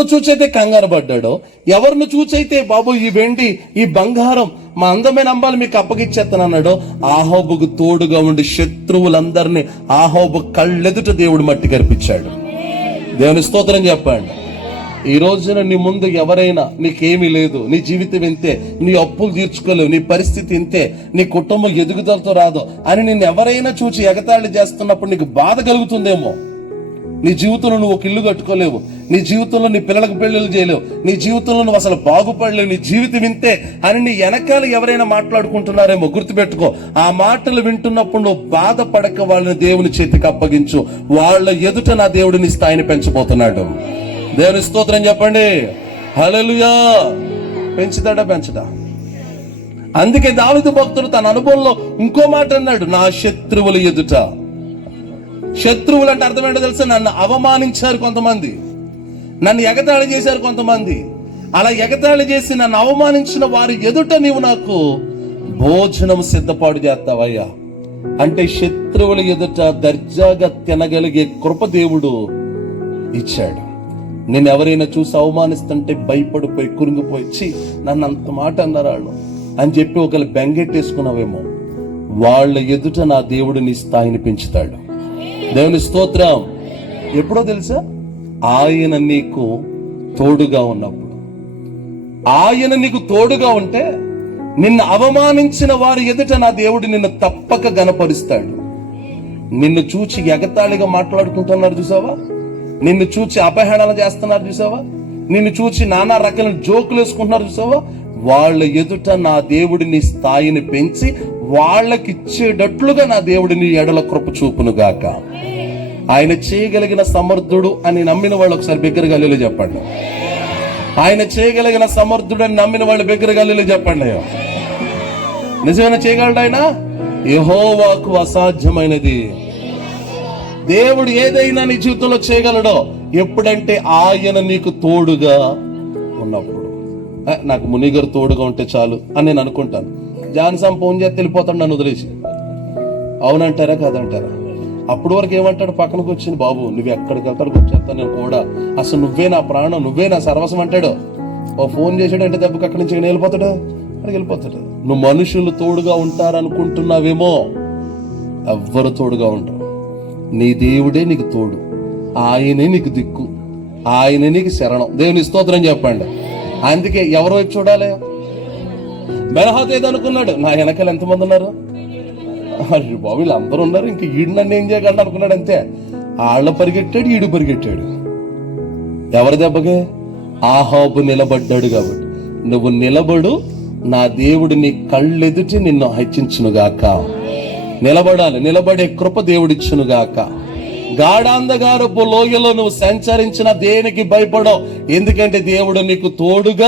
ఎవరిని చూచైతే కంగారు పడ్డాడో ఎవరిని చూచైతే బాబు ఈ వెండి ఈ బంగారం మా అందమైన అంబాలు మీకు అప్పగిచ్చేస్తానన్నాడో ఆహోబుకు తోడుగా ఉండి శత్రువులందరినీ ఆహోబు కళ్ళెదుట దేవుడు మట్టి కనిపించాడు దేవుని స్తోత్రం చెప్పండి. ఈ రోజున నీ ముందు ఎవరైనా నీకేమీ లేదు నీ జీవితం ఇంతే నీ అప్పులు తీర్చుకోలేవు నీ పరిస్థితి ఇంతే నీ కుటుంబం ఎదుగుదలతో రాదు అని నిన్ను ఎవరైనా చూసి ఎగతాళి చేస్తున్నప్పుడు నీకు బాధ కలుగుతుందేమో. నీ జీవితంలో నువ్వు ఒక ఇల్లు కట్టుకోలేవు. నీ జీవితంలో నీ పిల్లలకు పెళ్ళిళ్ళు చేయలేవు. నీ జీవితంలో నువ్వు అసలు బాగుపడలేవు. నీ జీవితం వింతే అని నీ వెనకాల ఎవరైనా మాట్లాడుకుంటున్నారేమో గుర్తుపెట్టుకో. ఆ మాటలు వింటున్నప్పుడు నువ్వు బాధపడక వాళ్ళని దేవుని చేతికి అప్పగించు. వాళ్ళ ఎదుట నా దేవుడు నీ స్థాయిని పెంచబోతున్నాడు. దేవుని స్తోత్రం చెప్పండి. హలలుయా పెంచుతాడా పెంచడా? అందుకే దావిత భక్తుడు తన అనుభవంలో ఇంకో మాట అన్నాడు. నా శత్రువుల ఎదుట. శత్రువులు అంటే అర్థం తెలుసు? నన్ను అవమానించారు కొంతమంది. నన్ను ఎగతాళి చేశారు కొంతమంది. అలా ఎగతాళి చేసి నన్ను అవమానించిన వారి ఎదుట నీవు నాకు భోజనం సిద్ధపాటు చేస్తావయ్యా. అంటే శత్రువుల ఎదుట దర్జాగా తినగలిగే కృప దేవుడు ఇచ్చాడు. నేను ఎవరైనా చూసి అవమానిస్తుంటే భయపడిపోయి కురింగిపోయి నన్ను అంత మాట అన్నారాళ్ళు. అని చెప్పి ఒకళ్ళు బెంగెట్టేసుకున్నావేమో. వాళ్ళ ఎదుట నా దేవుడు నీ స్థాయిని పెంచుతాడు. దేవుని స్తోత్రం. ఎప్పుడో తెలుసా? ఆయన నీకు తోడుగా ఉన్నప్పుడు. ఆయన నీకు తోడుగా ఉంటే నిన్ను అవమానించిన వారి ఎదుట నా దేవుడు నిన్ను తప్పక గనపరుస్తాడు. నిన్ను చూచి ఎగతాళిగా మాట్లాడుకుంటున్నారు చూసావా? నిన్ను చూచి అపహేళన చేస్తున్నారు చూసావా? నిన్ను చూచి నానా రకాల జోకులు వేసుకుంటున్నారు చూసావా? వాళ్ళ ఎదుట నా దేవుడిని స్థాయిని పెంచి వాళ్ళకిచ్చేటట్లుగా నా దేవుడిని ఎడల కృప చూపును గాక. ఆయన చేయగలిగిన సమర్థుడు అని నమ్మిన వాళ్ళు ఒకసారి బిగ్గరగా గల్లీలో చెప్పండి. ఆయన చేయగలిగిన సమర్థుడు అని నమ్మిన వాళ్ళు బిగ్గరగా గల్లీలో చెప్పండి. నిజమైన చేయగలడు ఆయన? యహోవాకు అసాధ్యమైనది. దేవుడు ఏదైనా నీ జీవితంలో చేయగలడో ఎప్పుడంటే ఆయన నీకు తోడుగా ఉన్నప్పుడు. నాకు మునిగారు తోడుగా ఉంటే చాలు అని నేను అనుకుంటాను. జాన్సాం ఫోన్ చేస్తే వెళ్ళిపోతాడు నన్ను వదిలేసి. అవునంటారా కాదంటారా? అప్పుడు వరకు ఏమంటాడు? పక్కనకు వచ్చింది బాబు నువ్వు ఎక్కడికి వెళ్తాడు వచ్చేస్తాను నేను కూడా. అసలు నువ్వే నా ప్రాణం నువ్వే నా సర్వస్వం అంటాడు. ఓ ఫోన్ చేసాడంటే దెబ్బకి అక్కడి నుంచి వెళ్ళిపోతాడు. అక్కడికి వెళ్ళిపోతాడు. నువ్వు మనుషులు తోడుగా ఉంటారనుకుంటున్నావేమో ఎవ్వరు తోడుగా ఉండరు. నీ దేవుడే నీకు తోడు. ఆయనే నీకు దిక్కు. ఆయనే నీకు శరణం. దేవుని స్తోత్రం చెప్పండి. అందుకే ఎవరో వచ్చి చూడాలి? బెలహాత్ ఏదనుకున్నాడు నా వెనకాల ఎంతమంది ఉన్నారు? అయ్యో బాబు వీళ్ళందరూ ఉన్నారు. ఇంక ఈడు నన్ను ఏం చేయగలడు అనుకున్నాడు అంతే. ఆళ్ళ పరిగెట్టాడు ఈడు పరిగెట్టాడు. ఎవరి దెబ్బకే? ఆహాబు నిలబడ్డాడు కాబట్టి. నువ్వు నిలబడు నా దేవుడు నీ కళ్ళెదుటి నిన్ను హెచ్చించునుగాక. నిలబడాలి నిలబడే కృప దేవుడిచ్చునుగాక. గాఢాంధకారపు లోయలో నువ్వు సంచరించిన దేనికి భయపడవు? ఎందుకంటే దేవుడు నీకు తోడుగా